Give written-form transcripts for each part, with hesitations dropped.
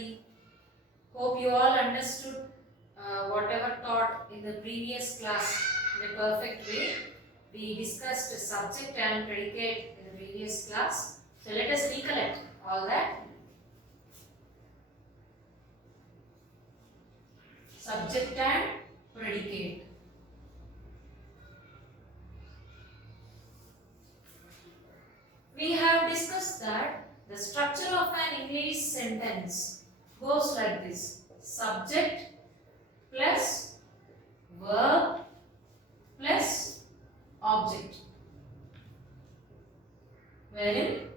everybody. Hope you all understood whatever taught in the previous class in a perfect way. We discussed subject and predicate in the previous class. So let us recollect all that. Subject and predicate. We have discussed that the structure of an English sentence goes like this: subject plus verb plus object, wherein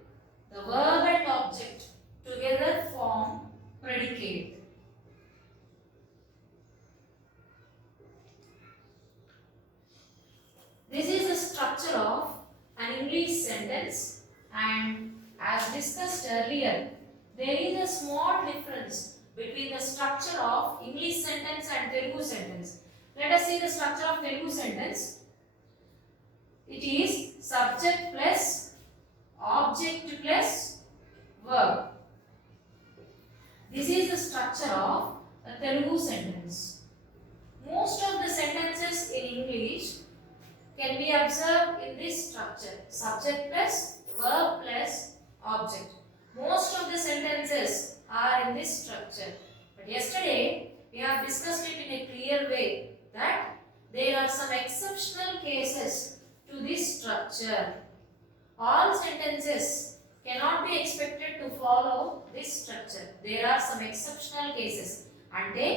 the verb and object together form predicate. This is the structure of an English sentence, and as discussed earlier, there is a small difference between the structure of English sentence and Telugu sentence. Let us see the structure of Telugu sentence. It is subject plus object plus verb. This is the structure of a Telugu sentence. Most of the sentences in English can be observed in this structure: subject plus verb plus object. Most of the sentences are in this structure. But yesterday we have discussed it in a clear way that there are some exceptional cases to this structure. All sentences cannot be expected to follow this structure. There are some exceptional cases. అంటే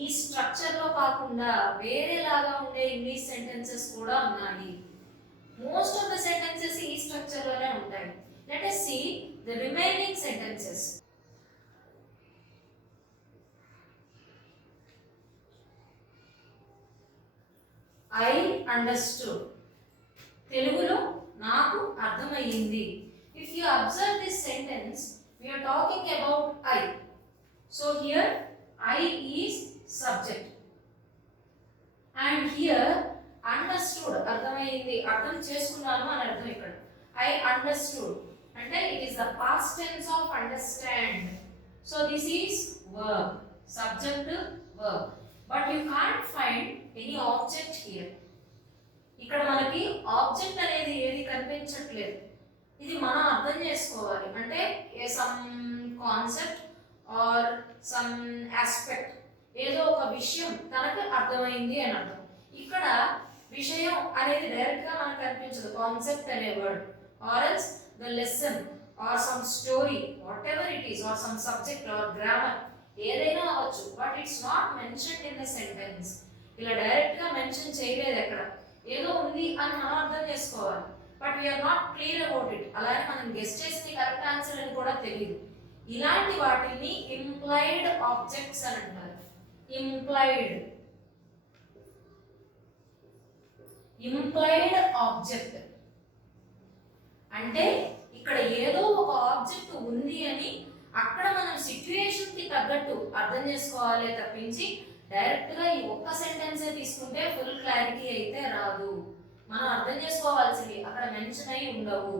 ఈ స్ట్రక్చర్ లో కాకుండా వేరేలాగా ఉండే English sentences కూడా ఉన్నాయి. Most of the sentences ఈ స్ట్రక్చర్ లోనే ఉంటాయి. Let us see the remaining sentences. I understood. తెలుగులో నాకు అర్థమయ్యింది. If you observe this sentence, we are talking about I. So here I is subject, and here understood అర్థమైంది, అర్థం చేసుకున్నాను అని అర్థం. ఇక్కడ I understood అంటే it is the past tense of understand. So this is verb, subject verb, but you can't find any object here. ఇక్కడ మనకి ఆబ్జెక్ట్ అనేది ఏది కనిపించట్లేదు. ఇది మనం అర్థం చేసుకోవాలి. అంటే some concept or some aspect, ఏదో ఒక విషయం తనకు అర్థమైంది అని అర్థం. ఇక్కడ విషయం అనేది డైరెక్ట్ గా మనకు కనిపించదు. కాన్సెప్ట్ అనే word or else the lesson or some story, whatever it is, or some subject or grammar, ఏదైనా అవ్వచ్చు. But it's not mentioned in the sentence. ఇలా డైరెక్ట్ గా మెన్షన్ చేయలేదు ఎక్కడ. ఏదో ఉంది అని మనం అర్థం చేసుకోవాలి. But we are not clear about it. అలానే మనం గెస్ట్ చేసిన కరెక్ట్ ఆన్సర్ అని కూడా తెలియదు. ఇలాంటి వాటిని ఇంప్లైడ్ ఆబ్జెక్ట్స్ అని అంటారు. ఇంప్లైడ్ ఆబ్జెక్ట్ అంటే ఇక్కడ ఏదో ఒక ఆబ్జెక్ట్ ఉంది అని అక్కడ మనం సిచ్యుయేషన్ కి తగ్గట్టు అర్థం చేసుకోవాలి తప్పించి డైరెక్ట్ గా ఈ ఒక్క సెంటెన్స్ తీసుకుంటే ఫుల్ క్లారిటీ అయితే రాదు. మనం అర్థం చేసుకోవాల్సింది అక్కడ మెన్షన్ అయి ఉండవు.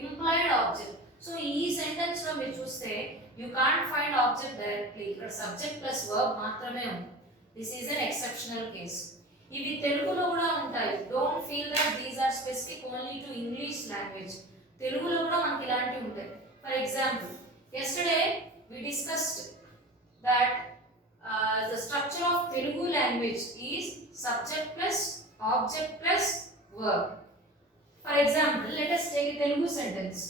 Implied object. సో ఈ సెంటెన్స్ లో మీరు చూస్తే you can't find object directly. ఇక్కడ సబ్జెక్ట్ ప్లస్ వర్బ్ మాత్రమే ఉంది. This is an exceptional case. ఇవి తెలుగులో కూడా ఉంటాయి. Don't feel that these are specific only to English language. తెలుగులో కూడా మనకి ఇలాంటివి ఉంటాయి. For example, yesterday we discussed that the structure of Telugu language is subject plus object plus verb. For example, let us take a Telugu sentence.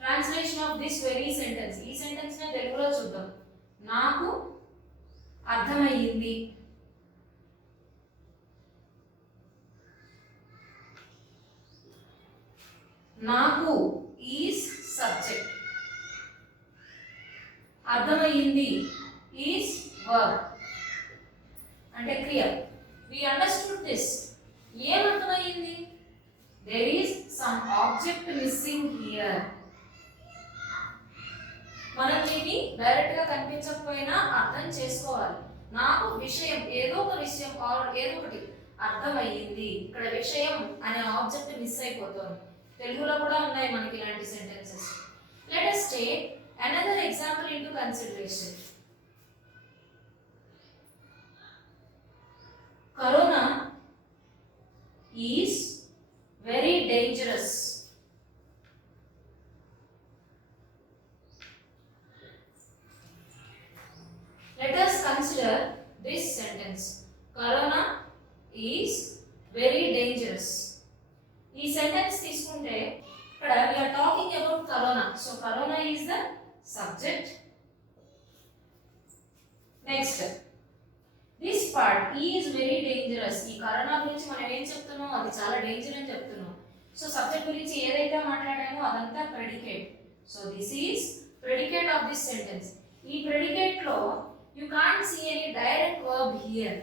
Translation of this very sentence. ఈ sentence ని తెలుగులో చూద్దాం. నాకు అర్థమయ్యింది. నాకు ఈజ్ సబ్జెక్ట్, అర్థమయ్యింది is verb అంటే క్రియ. We understood this. ఏం అర్థమయ్యింది? There is some object missing here. మనం దీన్ని డైరెక్ట్ గా కనిపించకపోయినా అర్థం చేసుకోవాలి. నాకు విషయం, ఏదో ఒక విషయం ఆర్ ఏదో ఒకటి అర్థమయ్యింది. ఇక్కడ విషయం అనే ఆబ్జెక్ట్ మిస్ అయిపోతుంది. తెలుగులో కూడా ఉన్నాయి మనకి ఇలాంటి sentences. Let us take another example into consideration. Corona is very dangerous. Let us consider this sentence. Corona is very dangerous. ఈ సెంటెన్స్ తీసుకుంటే ఇక్కడ we are talking about corona. So corona is the subject. Next, this part is very dangerous. ఈ కరోనా గురించి మనం ఏం చెప్తున్నాం, అది చాలా డేంజర్ అని చెప్తున్నాం. సో సబ్జెక్ట్ గురించి ఏదైతే మాట్లాడామో అదంతా predicate. So this is predicate of this sentence. ఈ ప్రెడికేట్ లో you can't see any direct verb here.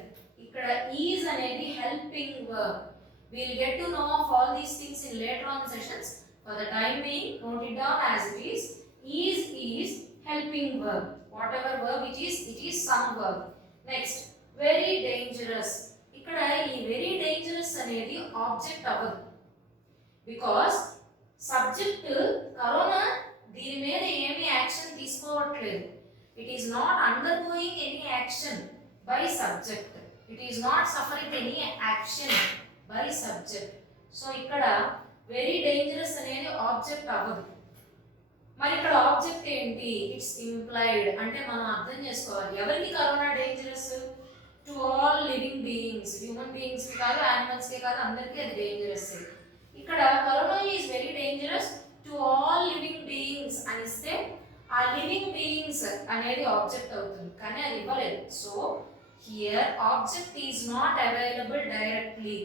ఇక్కడ is అనేది helping verb. We'll get to know of all these things in later on sessions. For the time being, note it down as it is. Is helping verb. Whatever verb it is some verb. Next, very dangerous. ఇక్కడ ఈ very dangerous అనేది object అవ్వదు. Because subject corona దీని మీద ఏమీ యాక్షన్ తీసుకోవట్లేదు. It is not undergoing any action by subject. It is not suffering any action by subject. So ఇక్కడ very dangerous అనేది ఆబ్జెక్ట్ అవ్వదు. మరి ఇక్కడ ఆబ్జెక్ట్ ఏంటి? It's implied. అంటే మనం అర్థం చేసుకోవాలి ఎవరికి corona dangerous. To all living beings. Human beings కి కాదు, యానిమల్స్ కి కాదు, అందరికీ అది డేంజరస్. ఇక్కడ corona is very dangerous to all living beings అని ఇస్తే ఆ లివింగ్ బీయింగ్స్ అనేది ఆబ్జెక్ట్ అవుతుంది, కానీ అది ఇవ్వలేదు. So here object is not available directly.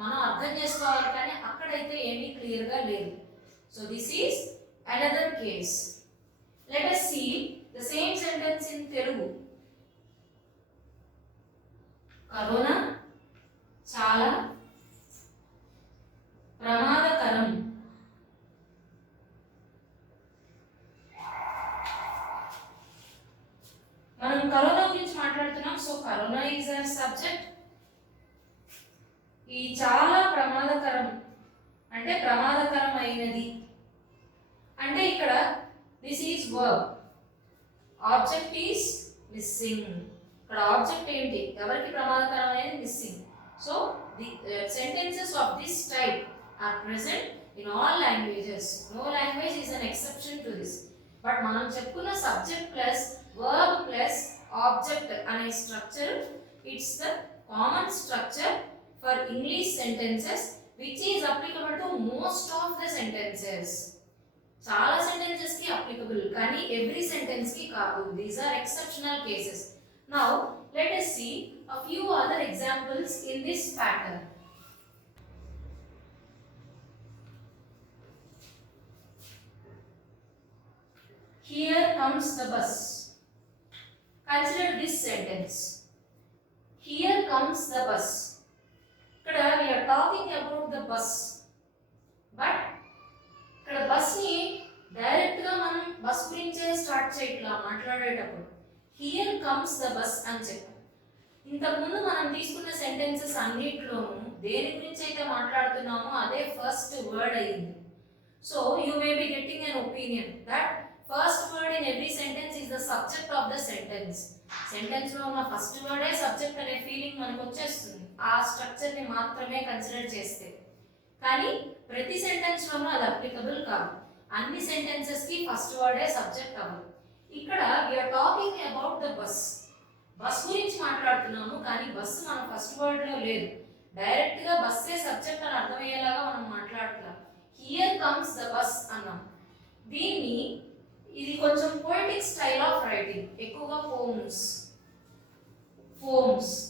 మనం అర్థం చేసుకోవాలి, కానీ అక్కడైతే ఏమీ క్లియర్గా లేదు. So this is another case. Let us see the same sentence in Telugu. Corona చాలా ప్రమాదకరం. మనం కరోనా గురించి మాట్లాడుతున్నాం. So corona is our subject. ఈ చాలా ప్రమాదకరం అంటే ప్రమాదకరమైనది అంటే ఇక్కడ this is verb. Object is missing. ఇక్కడ ఆబ్జెక్ట్ ఏంటి? ఎవరికి ప్రమాదకరమైనది? Missing. So the sentences of this type are present in all languages. No language is an exception to this. But మనం చెప్పుకున్న subject plus verb plus object అనే structure it's the common structure for English sentences which is applicable to most of the sentences. చాలా sentences కి applicable, కానీ every sentence కి కాదు. These are exceptional cases. Now let us see a few other examples in this pattern. Here comes the bus. Consider this sentence. Here comes the bus. ఇక్కడ we are talking about the bus. But ఇక్కడ బస్ ని డైరెక్ట్ గా మనం బస్ గురించే స్టార్ట్ చేయట్లా మాట్లాడేటప్పుడు. Here comes the bus అని చెప్పాం. ఇంతకుముందు మనం తీసుకున్న సెంటెన్సెస్ అన్నిట్లోనూ దేని గురించి అయితే మాట్లాడుతున్నామో అదే ఫస్ట్ వర్డ్ అయ్యింది. So you may be getting an opinion that first word in every sentence is the subject of the sentence. Sentence లో ఉన్న ఫస్ట్ వర్డే సబ్జెక్ట్ అనే ఫీలింగ్ మనకు వచ్చేస్తుంది ఆ స్ట్రక్చర్ ని మాత్రమే కన్సిడర్ చేస్తే. కానీ ప్రతి సెంటెన్స్ లోనూ అది అప్లికబుల్ కాదు. అన్ని సెంటెన్సెస్ కి ఫస్ట్ వర్డే సబ్జెక్ట్ అవ్వదు. ఇక్కడ we are talking about the bus. Bus గురించి మాట్లాడుతున్నాము, కానీ బస్ మన ఫస్ట్ వర్డ్ లో లేదు. డైరెక్ట్ గా బస్సే సబ్జెక్ట్ అని అర్థమయ్యేలాగా మనం మాట్లాడుతున్నాం. హియర్ కమ్స్ ద బస్ అన్నాం. దీన్ని ఇది కొంచెం పోయిటిక్ స్టైల్ ఆఫ్ రైటింగ్. ఎక్కువగా పోమ్స్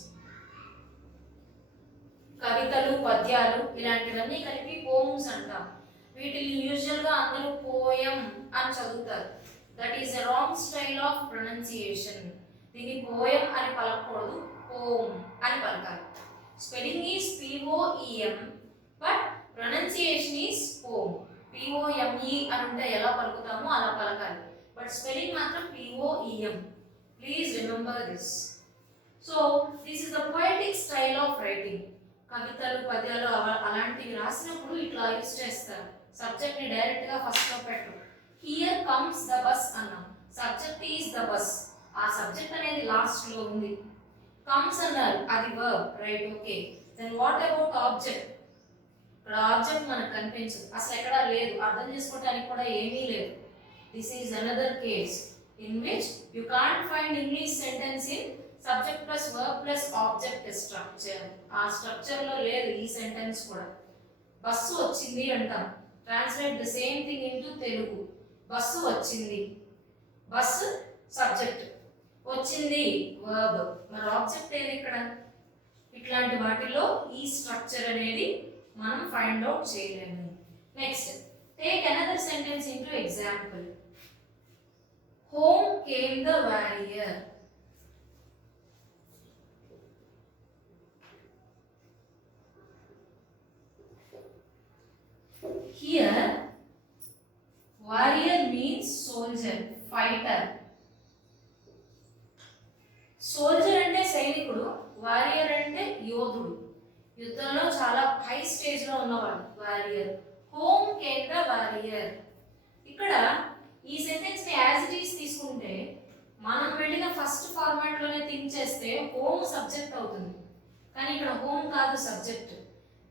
కవితలు, పద్యాలు ఇలాంటివన్నీ కలిపి పోమ్స్ అంటాం. వీటిని యూజువల్ గా అందరూ పోయం అని చదువుతారు. That is a wrong style of pronunciation. దీన్ని పోయం అని పలకూడదు, పోమ్ అని పలకాలి. Spelling is POEM but pronunciation is poem. POME అని ఉంటే ఎలా పలుకుతామో అలా పలకాలి, బట్ స్పెల్లింగ్ మాత్రం POEM. Please remember this. So this is the poetic style of writing. కవితలు, పద్యాలు అలాంటివి రాసినప్పుడు ఇట్లా యూజ్ చేస్తారు. సబ్జెక్ట్ ని డైరెక్ట్ గా ఫస్ట్ లో పెట్టు. హియర్ కమ్స్ ద బస్ అన్నాం. Subject is the bus. ఆ సబ్జెక్ట్ అనేది లాస్ట్ లో ఉంది. కమ్స్ అన్నారు అది verb, right? Okay, then what about object? ఇక్కడ ఆబ్జెక్ట్ మనకు కనిపించదు, అసలు ఎక్కడా లేదు, అర్థం చేసుకోవడానికి కూడా ఏమీ లేదు. This is another case in which you can't find English sentence in subject plus verb plus object structure. ఆ స్ట్రక్చర్ లో లేదు ఈ సెంటెన్స్ కూడా. బస్సు వచ్చింది అంటాం, translate the same thing into Telugu. Bus వచ్చింది, బస్సు సబ్జెక్ట్, వచ్చింది వర్బ్, మరి ఆబ్జెక్ట్ ఏది ఇక్కడ? ఇట్లాంటి వాటిలో ఈ స్ట్రక్చర్ అనేది మనం ఫైండ్ అవుట్ చేయలేము. Next, take another sentence into example. Home came the warrior. Here, warrior means soldier, fighter. Soldier అంటే సైనికుడు, వారియర్ అంటే యోధుడు, యుద్ధంలో చాలా హై స్టేజ్ లో ఉన్నవాడు warrior. Home came the warrior. ఇక్కడ ఈ సెంటెన్స్ ని యాజ్ ఇట్ ఈస్ తీసుకుంటే మనం వెళ్ళిన ఫస్ట్ ఫార్మాట్ లోనే థింక్ చేస్తే హోమ్ సబ్జెక్ట్ అవుతుంది, కానీ ఇక్కడ హోమ్ కాదు సబ్జెక్ట్.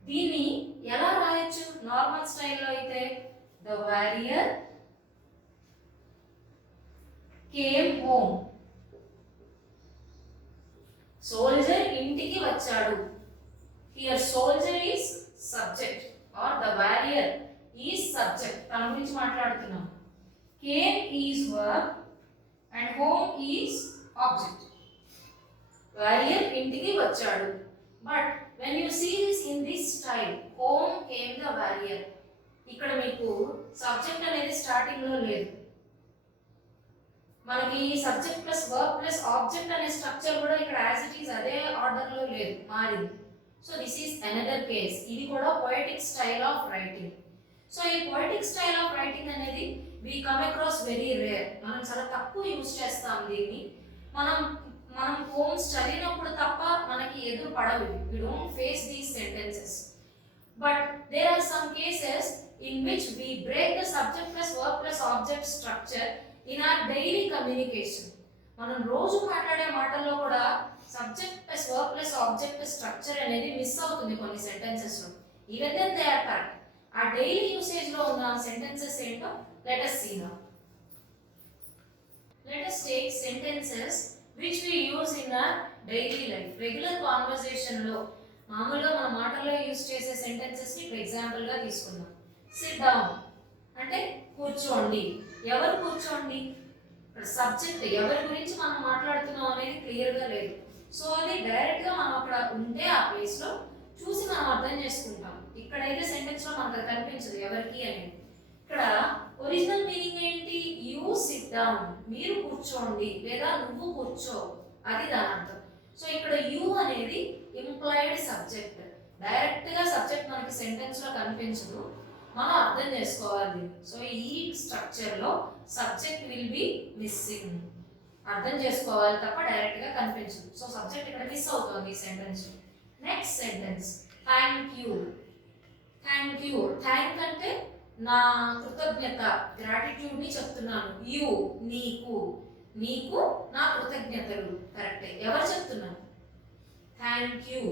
దీన్ని ఎలా రాయొచ్చు నార్మల్ స్టైల్లో అయితే? The warrior came home. Soldier ఇంటికి వచ్చాడు. Here soldier is subject or the warrior is subject, తన గురించి మాట్లాడుతున్నాం. Came is verb and home is object. Warrior ఇంటికి వచ్చాడు. But when you see this in this style, home came the warrior, ఇక్కడ మీకు సబ్జెక్ట్ అనేది స్టార్టింగ్ లో లేదు, మనకి subject plus verb plus object అనే స్ట్రక్చర్ కూడా ఇక్కడ యాజ్ ఇట్ ఈస్ అదే ఆర్డర్ లో లేదు, మారింది. So this is another case. ఇది కూడా పోయటిక్ స్టైల్ ఆఫ్ రైటింగ్. సో ఈ పోయటిక్ స్టైల్ ఆఫ్ రైటింగ్ అనేది we come across very rare, మనం చాలా తక్కువ యూజ్ చేస్తాం దీన్ని. మనం హోమ్స్ చదివినప్పుడు తప్ప మనకి ఎదురు పడవు. We don't face these sentences. But there are some cases in which we break the subject plus verb plus object structure in our daily communication. మనం రోజు మాట్లాడే మాటల్లో కూడా subject plus verb plus object structure అనేది miss అవుతుంది కొన్ని sentences లో. Even then they are correct. ఆ డైలీ యూసేజ్ లో ఉన్న సెంటెన్సెస్ ఏంటో let us see now. Let us take sentences which we use in our daily life. Regular conversation లో మామూలుగా మన మాటల్లో యూజ్ చేసే సెంటెన్సెస్ ని ఫర్ ఎగ్జాంపుల్ గా తీసుకుందాం. సిట్ డౌన్ అంటే కూర్చోండి. ఎవరు కూర్చోండి? ఇక్కడ సబ్జెక్ట్ ఎవరి గురించి మనం మాట్లాడుతున్నాం అనేది క్లియర్ గా లేదు. సో అది డైరెక్ట్ గా మనం అక్కడ ఉంటే ఆ ప్లేస్ లో చూసి మనం అర్థం చేసుకుంటాం. ఇక్కడైతే సెంటెన్స్ లో మనకు కనిపించదు ఎవరికి అనేది. ఇక్కడ ఒరిజినల్ మీనింగ్ ఏంటి? యూ సిట్ డౌన్, మీరు కూర్చోండి లేదా నువ్వు కూర్చో, అది దాని అర్థం. సో ఇక్కడ యూ అనేది ఇంప్లాయిడ్ సబ్జెక్ట్. డైరెక్ట్ గా సబ్జెక్ట్ మనకి సెంటెన్స్ లో కనిపించదు, మనం అర్థం చేసుకోవాలి. సో ఈ స్ట్రక్చర్ లో సబ్జెక్ట్ విల్ బి మిస్సింగ్, అర్థం చేసుకోవాలి తప్ప డైరెక్ట్ గా కనిపించదు. సో సబ్జెక్ట్ ఇక్కడ మిస్ అవుతుంది ఈ sentence. Next sentence, thank you. Thank you, thank అంటే నా కృతజ్ఞత, గ్రాటిట్యూడ్ ని చెప్తున్నాను. యూ నీకు, నీకు నా కృతజ్ఞతలు. కరెక్టే. ఎవరు చెప్తున్నారు? Thank you.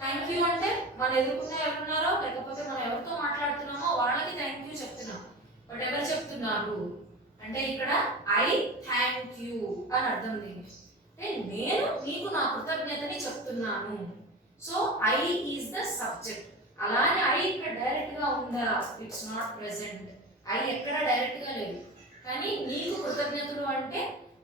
థ్యాంక్ యూ అంటే మన ఎదుర్కొన్న ఎవరున్నారో లేకపోతే మనం ఎవరితో మాట్లాడుతున్నామో వాళ్ళకి థ్యాంక్ యూ చెప్తున్నాం. బట్ ఎవరు చెప్తున్నారు అంటే ఇక్కడ ఐ థ్యాంక్ యూ అని అర్థం దీనికి. నేను నీకు నా కృతజ్ఞతని చెప్తున్నాను. So I is the subject. అలానే ఐ ఇక్కడ డైరెక్ట్ గా ఉందా? It's not present. ఐ ఎక్కడ డైరెక్ట్ గా లేదు. కానీ నీకు కృతజ్ఞతలు అంటే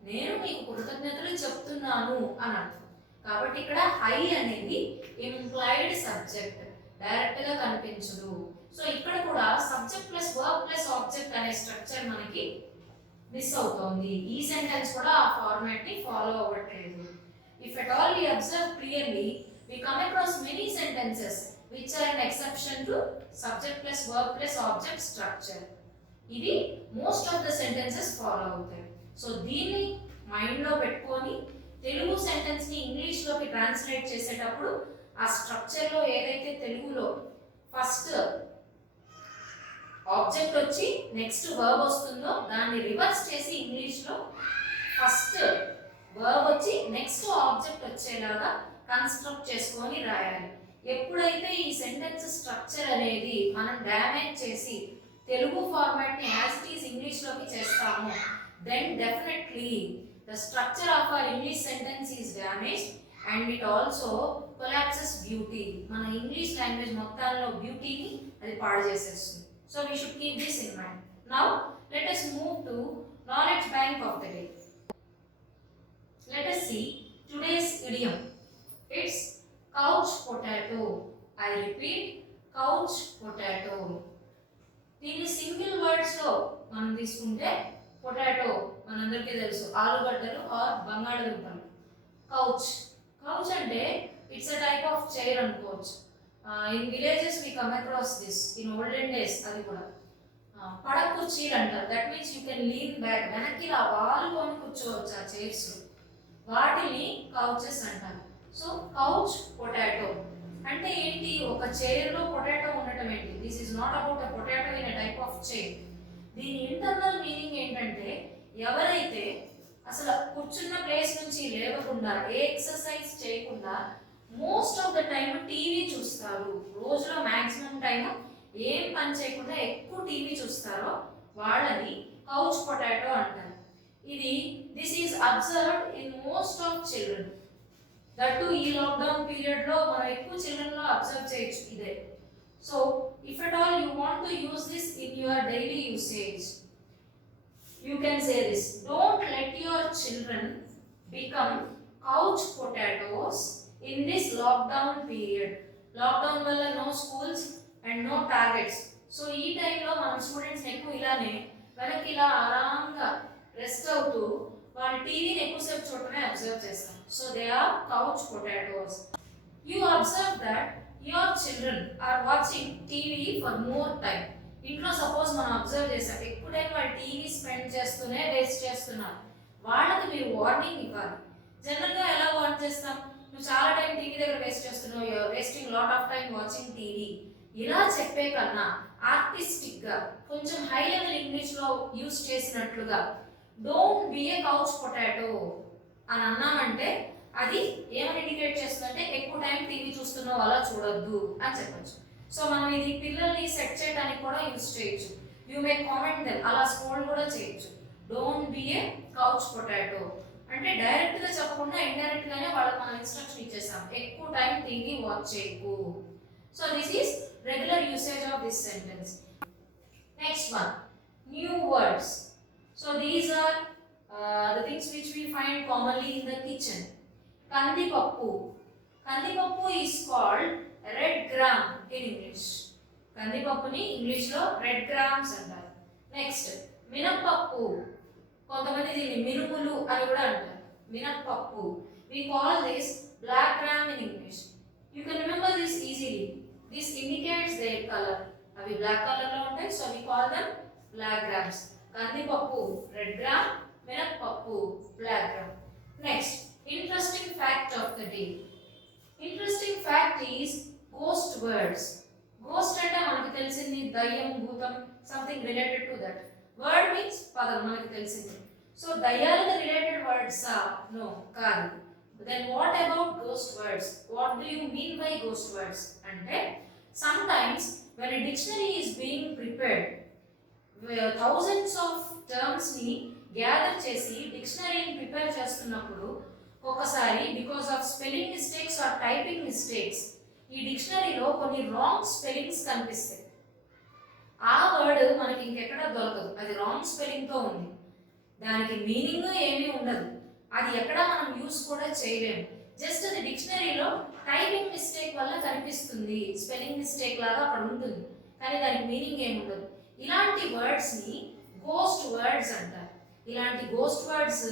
నేను మీకు కృతజ్ఞతలు చెప్తున్నాను అని అర్థం. కాబట్టి ఇక్కడ ఐ అనేది ఇంప్లాయిడ్ సబ్జెక్ట్, డైరెక్ట్ గా కనిపించదు. సో ఇక్కడ కూడా subject plus verb plus object అనే స్ట్రక్చర్ మనకి మిస్ అవుతోంది. ఈ సెంటెన్స్ కూడా ఆ ఫార్మాట్ ని ఫాలో అవ్వట్లేదు. If at all we observe clearly, we come across many sentences which are an exception to subject plus verb plus object structure. ఇది most of the sentences follow అవుతాయి. సో దీన్ని మైండ్ లో పెట్టుకొని తెలుగు సెంటెన్స్ ని ఇంగ్లీష్ లోకి ట్రాన్స్లేట్ చేసేటప్పుడు ఆ స్ట్రక్చర్ లో ఏదైతే తెలుగులో ఫస్ట్ ఆబ్జెక్ట్ వచ్చి నెక్స్ట్ వర్బ్ వస్తుందో దాన్ని రివర్స్ చేసి ఇంగ్లీష్ లో ఫస్ట్ వర్బ్ వచ్చి నెక్స్ట్ ఆబ్జెక్ట్ వచ్చే వచ్చేలాగా కన్స్ట్రక్ట్ చేసుకొని రాయాలి. ఎప్పుడైతే ఈ సెంటెన్స్ స్ట్రక్చర్ అనేది మనం డ్యామేజ్ చేసి తెలుగు ఫార్మాట్ని యాజ్ ఇట్ ఈస్ ఇంగ్లీష్లోకి చేస్తాము, then definitely the structure of our English sentence is damaged and it also collapses beauty. మన ఇంగ్లీష్ లాంగ్వేజ్ మొత్తాల్లో బ్యూటీని అది పాడు చేసేస్తుంది. So we should keep this in mind. Now let us move to knowledge bank of the day. Let us see today's idiom. It's couch potato. I repeat, couch potato. దీన్ని single words లో మనం తీసుకుంటే potato మనందరికీ తెలుసు, ఆలుగడ్డలు or బంగాళదుంపలు. Couch, couch అంటే it's a type of chair అనుకోవచ్చు. In villages we come across this in olden days. అది కూడా పడక కుర్చీలు అంటారు. That means you can lean back, వెనక్కి ఇలా వాలుకొని కూర్చోవచ్చు ఆ చైర్స్, వాటిని కౌచెస్ అంటారు. సో కౌచ్ పొటాటో అంటే ఏంటి? ఒక చైర్ లో పొటాటో ఉండటం ఏంటి? This is not about a potato in a type of chair. దీని ఇంటర్నల్ మీనింగ్ ఏంటంటే ఎవరైతే అసలు కూర్చున్న ప్లేస్ నుంచి లేవకుండా ఏ ఎక్సర్సైజ్ చేయకుండా most of the time TV చూస్తారు, రోజులో మ్యాక్సిమం టైం ఏం పని చేయకుండా ఎక్కువ టీవీ చూస్తారో వాళ్ళని కౌచ్ పొటాటో అంటారు. ఇది this is observed in most of children. That ఈ లాక్డౌన్ పీరియడ్ లో మనం ఎక్కువ చిల్డ్రన్ లో అబ్జర్వ్ చేయొచ్చు ఇదే. So if at all you want to use this in your daily usage, you can say this: don't let your children become couch potatoes in this lockdown period. Lockdown వల్ల no schools and no targets. So ఈ టైంలో మనం స్టూడెంట్స్ ఎక్కువ ఇలానే వెనక్కి ఇలా ఆరాంగా రెస్ట్ అవుతూ వాళ్ళ టీవీని ఎక్కువసేపు చూడటమే అబ్జర్వ్ చేస్తాం. So they are couch potatoes. You observe that your children are watching TV for more time. ఇంట్లో సపోజ్ మనం అబ్జర్వ్ చేసాం ఎక్కువ టైం వాళ్ళు టీవీ స్పెండ్ చేస్తూనే వేస్ట్ చేస్తున్నారు, వాళ్ళకి మీరు వార్నింగ్ ఇవ్వాలి. జనరల్గా ఎలా వార్న్ చేస్తాం? నువ్వు చాలా టైం టీవీ దగ్గర వేస్ట్ చేస్తున్నావు, you are wasting lot of time watching TV. ఇలా చెప్పే కన్నా ఆర్టిస్టిక్గా కొంచెం హై లెవెల్ ఇంగ్లీష్లో యూస్ చేసినట్లుగా don't be a couch potato అని అన్నామంటే అది ఏమని ఇండికేట్ చేస్తుందంటే ఎక్కువ టైం టీవీ చూస్తున్నావు, అలా చూడొద్దు అని చెప్పచ్చు. సో మనం ఇది పిల్లల్ని సెట్ చేయడానికి కూడా యూజ్ చేయొచ్చు. యూ మే కామెంట్ దెమ్, అలా స్కోల్డ్ కూడా చేయొచ్చు. Don't be a couch potato అంటే డైరెక్ట్ గా చెప్పకుండా ఇండైరెక్ట్ గానే వాళ్ళకి మనం ఇన్స్ట్రక్షన్ ఇచ్చేసాం, ఎక్కువ టైం టీవీ వాచ్ చేయకు. So this is regular usage of this sentence. Next one, new words. So these are the things which we find commonly in the kitchen. Kandipappu. Kandipappu is called red gram in English. కందిపప్పుని English లో red grams అంటారు. Next మినప్పప్పు, కొంతమంది దీన్ని మినుములు అని కూడా అంటారు. మినప్పప్పు, we call this black gram in English. You can remember this easily. This indicates their color. అవి బ్లాక్ కలర్ లో ఉంటాయి, సో we call them black grams. కందిపప్పు రెడ్ గ్రామ్, మినప్పప్పు black gram. Next interesting fact of the day. Interesting fact is ghost words. Ghost అంటే మనకి తెలిసింది దయ్యం, భూతం, something related to that. Word means పదం మనకి తెలిసింది. సో దయ్యాలకు రిలేటెడ్ వర్డ్స్ నో కాదు. Then what about ghost words? What do you mean by ghost words అంటే sometimes when a dictionary is being prepared, thousands of terms ని gather చేసి డిక్షనరీని prepare చేస్తున్నప్పుడు ఒకసారి because of spelling mistakes or typing mistakes ఈ డిక్షనరీలో కొన్ని wrong spellings కనిపిస్తాయి. ఆ వర్డ్ మనకి ఇంకెక్కడ దొరకదు, అది రాంగ్ స్పెల్లింగ్తో ఉంది, దానికి మీనింగ్ ఏమీ ఉండదు, అది ఎక్కడ మనం యూస్ కూడా చేయలేము. జస్ట్ అది డిక్షనరీలో టైపింగ్ మిస్టేక్ వల్ల కనిపిస్తుంది, స్పెల్లింగ్ మిస్టేక్ లాగా అక్కడ ఉంటుంది, కానీ దానికి మీనింగ్ ఏమి ఉండదు. ఇలాంటి వర్డ్స్ని గోస్ట్ వర్డ్స్ అంటారు. ఇలాంటి ghost words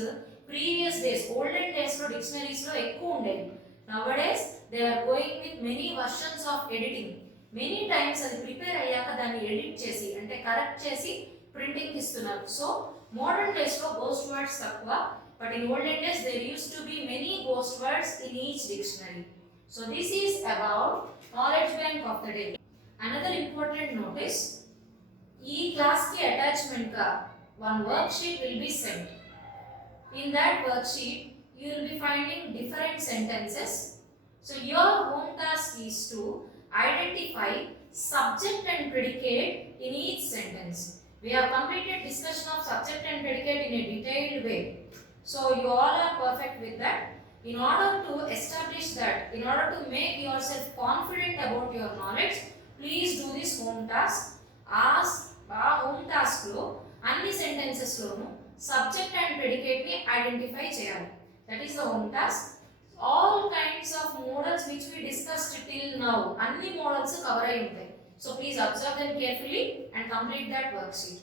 previous days, olden డేస్లో డిక్షనరీస్లో ఎక్కువ ఉండేవి. Nowadays they are going with many versions of editing. Many times అది ప్రిపేర్ అయ్యాక దాన్ని ఎడిట్ చేసి అంటే కరెక్ట్ చేసి ప్రింటింగ్ ఇస్తున్నారు. సో మోడర్న్ డేస్లో గోస్ట్ వర్డ్స్ తక్కువ, but in olden days there used to be many ghost words in each dictionary. So this is about knowledge bank of the day. Another important notice, ee class ki attachment ka one worksheet will be sent. In that worksheet you will be finding different sentences. So your home task is to identify subject and predicate in each sentence. We have completed discussion of subject and predicate in a detailed way. So you all are perfect with that. In order to establish that, in order to make yourself confident about your knowledge, please do this home task. ఆ home task లో అన్ని సెంటెన్సెస్ లోను subject and predicate ని identify చేయాలి. That is the home task. All kinds of models which we discussed till now, అన్ని models cover అయి ఉంటాయి. So please observe them carefully and complete that work sheet.